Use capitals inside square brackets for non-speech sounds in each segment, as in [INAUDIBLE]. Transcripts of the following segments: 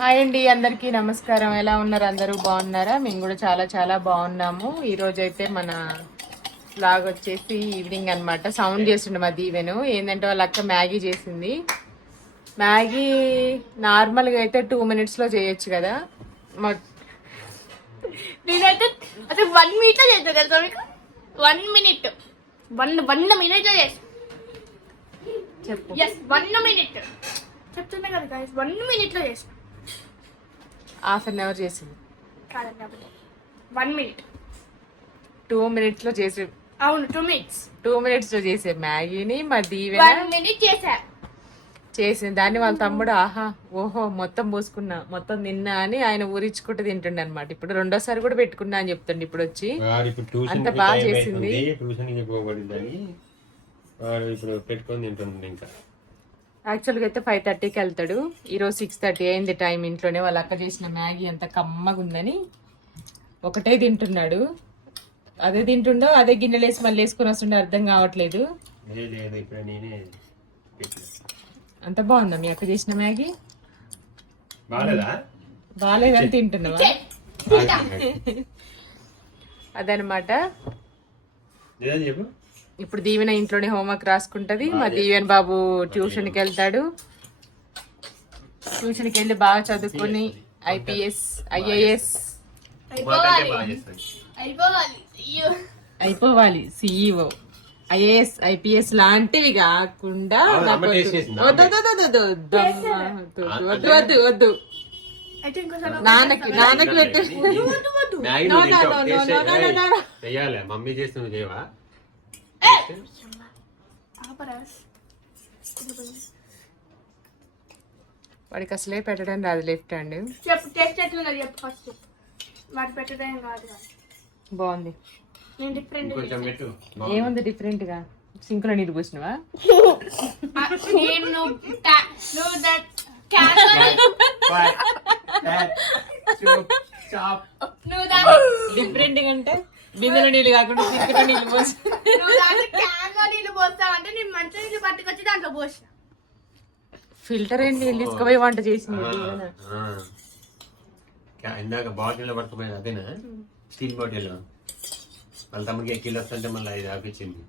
Hi అండి అందరికీ నమస్కారం. ఎలా ఉన్నారు? అందరూ బాగున్నారా? మేము కూడా చాలా చాలా బాగున్నాము. ఈరోజు అయితే మన బ్లాగ్ వచ్చేసి ఈవినింగ్ అన్నమాట. సౌండ్ చేస్తుండే మా దీవెను. ఏంటంటే వాళ్ళ అక్క మ్యాగీ చేసింది. మ్యాగీ నార్మల్గా అయితే టూ మినిట్స్లో చేయొచ్చు కదా. మా నేనైతే అసలు వన్ మినిట్లో చేస్తాను చేస్తా తెలుసా మీకు? One minute one one minute చేస్తాను చెప్పు. ఎస్ వన్ మినిట్ చెప్తున్నా కదా guys వన్ మినిట్లో చేస్తా హాఫ్ అన్ అవర్ చేసింది. కాదండి వన్ మినిట్ టూ మినిట్స్లో చేసే. అవును టూ మినిట్స్ టూ మినిట్స్లో చేసే మ్యాగీని మా దీవెన వన్ మినిట్ చేసా. చేసిన దాన్ని వాళ్ళ తమ్ముడు ఆహా ఓహో మొత్తం పోసుకున్నా మొత్తం తిన్నా అని ఆయన ఊరించుకుంటూ తింటుండే అనమాట ఇప్పుడు రెండోసారి కూడా పెట్టుకున్నా అని చెప్తుండే ఇప్పుడు వచ్చి అంత బాగా చేసింది. ఇప్పుడు పెట్టుకొని తింటుండే ఇంకా. యాక్చువల్గా అయితే ఫైవ్ థర్టీకి వెళ్తాడు. ఈరోజు సిక్స్ థర్టీ అయింది టైం ఇంట్లోనే. వాళ్ళ అక్క చేసిన మ్యాగీ అంత కమ్మగా ఉందని ఒకటే తింటున్నాడు. అదే తింటుండో అదే గిన్నెలేసి మళ్ళీ వేసుకొని వస్తుండే అర్థం కావట్లేదు. ఏ లేదు ఇప్పుడు నేనే పెట్టిన. అంత బాగుందా మీ అక్క చేసిన మ్యాగీ? బాగాలేదా బాగాలేదని తింటున్నావా. అదనమాట. చెప్పు. ఇప్పుడు దీవెన ఇంట్లోనే హోంవర్క్ రాసుకుంటది. మా దీవెన్ బాబు ట్యూషన్కి వెళ్తాడు ట్యూషన్కి వెళ్ళి బాగా చదువుకొని ఐపీఎస్ ఐఏఎస్. అయిపోవాలి. సిఇఓ ఐఏఎస్ ఐపీఎస్ లాంటివి కాకుండా వద్దు. వద్దు, నాన్నకి నాన్నకి పెట్టు. మమ్మీ ఆపరా వాడికి అసలే పెట్టడం రాదు లెఫ్ట్ హ్యాండ్ చెప్పు టేస్ట్ ఎట్లున్నది చెప్పు ఫస్ట్ వాటి పెట్టడం కాదు. బాగుంది. నేను డిఫరెంట్ ఏముంది డిఫరెంట్గా? సింక్లో నీరు పోసినవా? డిఫరెంట్ అంటే బిందెలో నీళ్ళు కాకుండా సింక్లో నీళ్ళు పోసి. క్యాన్లో నీళ్ళు పోస్తావంటే నేను మంచి నీళ్ళు పట్టుకొచ్చి దాంట్లో పోసిన. ఫిల్టర్ ఏంటి నీళ్ళు తీసుకుపోయి వంట చేసింది. ఇందాక బాటిల్ పట్టుకుపోయింది అదేనా? Steel bottle. వాళ్ళ తమ్ముడికి ఎక్కిలు వస్తుంటే మళ్ళీ ఇది ఆపించింది.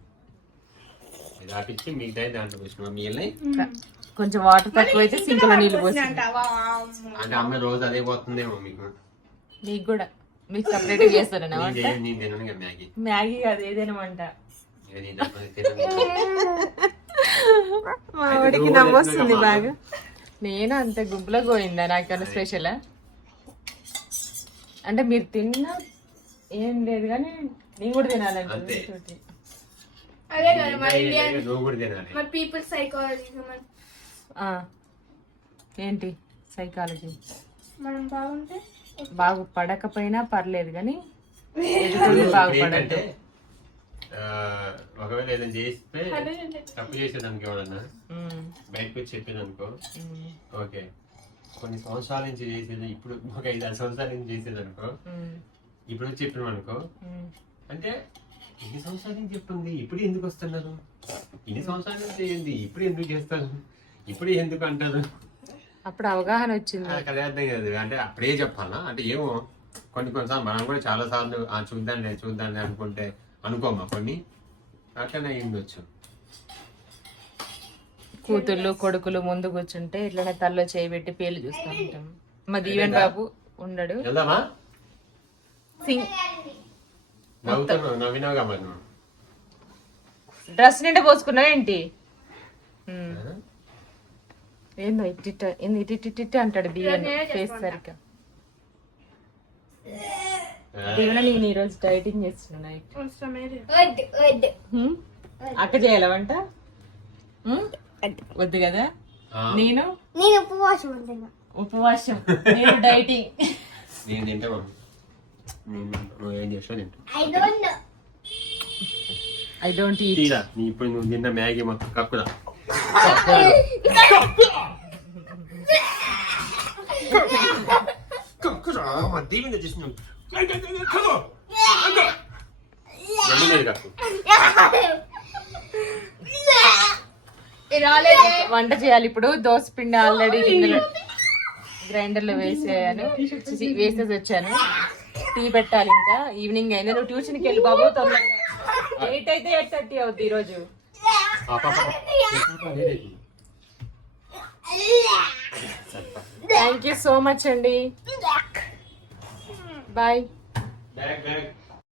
ఇది ఆపించి మిగతా దాంట్లో పోసిన. వెళ్ళి కొంచెం వాటర్ తక్కువ అయితే సింక్లో నీళ్ళు పోసి అంటే అమ్మ రోజు అదే పోతుందేమో మీకు? మీకు కూడా. మీకు సపరేట్ కదా మ్యాగీ. మ్యాగీ కాదు ఏదైనా వంట. తినను. [LAUGHS] మా వాడికి నవ్వొస్తుంది బాగా. నేను అంతే గుంపులో పోయిందా నాకేమైనా స్పెషల్ అంటే మీరు తిన్నా ఏం లేదు కానీ నేను కూడా తినాలంటే. అదే కదా ఇండియన్ పీపుల్ సైకాలజీ ఏంటి? సైకాలజీ మనం బాగుంటే బాగుపడకపోయినా పర్లేదు కానీ ఆ, ఒకవేళ ఏదైనా చేస్తే తప్పు చేసేదానికి ఎవడన్నా బయటకు వచ్చి చెప్పేదనుకో ఓకే. కొన్ని సంవత్సరాల నుంచి చేసేది ఇప్పుడు ఒక ఐదు ఆరు సంవత్సరాల నుంచి చేసేది అనుకో ఇప్పుడు వచ్చి చెప్పినాం అనుకో. అంటే ఇన్ని సంవత్సరాల నుంచి చెప్తుంది? ఇప్పుడు ఎందుకు వస్తున్నారు? ఇన్ని సంవత్సరాల నుంచి ఏంది ఇప్పుడు ఎందుకు చేస్తారు? ఇప్పుడు ఎందుకు అంటారు? అప్పుడు అవగాహన వచ్చింది. అదే అర్థం కాదు. అంటే అప్పుడే చెప్పాలా? అంటే ఏమో కొన్ని కొన్నిసార్లు మనం కూడా చాలా సార్లు "ఆ, చూద్దాంలే చూద్దాంలే అనుకుంటే అనుకోమా కొన్ని అట్లనే అయ్యిండొచ్చు కూతుళ్ళు కొడుకులు ముందు కూర్చుంటే ఇట్లనే తల్లో చేయి పెట్టి పేర్లు చూస్తూ ఉంటాం. మా దీవెన్ బాబు ఉండడు. వెళ్దామా? సింగ్. నవ్వుతున్నావు నవ్వినావుగా మరి నువ్వు. డ్రెస్ నిండా పోసుకున్నావు ఏంటి. ఏందో ఇట్టిట్ట ఏంది ఇట్టిట్టిట్ట అంటాడు దీవెన్ ఫేస్ సరిగ్గా. ఆ, దీవెన నేను ఈరోజు డైటింగ్ చేస్తున్నా నైట్? అక్క చేయాల వంట? వద్దు. కదా? నేను? నేను ఉపవాసం ఉపవాసం. నేను డైటింగ్. నేను తింటే నువ్వు ఏం I don't know. I don't eat. తీరా. నీ ఇప్పుడు నువ్వు తిన్న మ్యాగీ మొత్తం కక్కుదా కక్కురా మా రాలేదే వంట చేయాలి ఇప్పుడు. దోశ పిండి ఆల్రెడీ గ్రైండర్లో వేసేయాను చి- వేసేసి వచ్చాను. టీ పెట్టాలి ఇంకా. ఈవినింగ్ అయినా నువ్వు ట్యూషన్కి వెళ్ళి బాబు తొందరగా. ఎయిట్ అయితే ఎయిట్ థర్టీ అవుద్ది ఈరోజు. ఆ పాప థ్యాంక్ యూ సో మచ్ అండి. বাই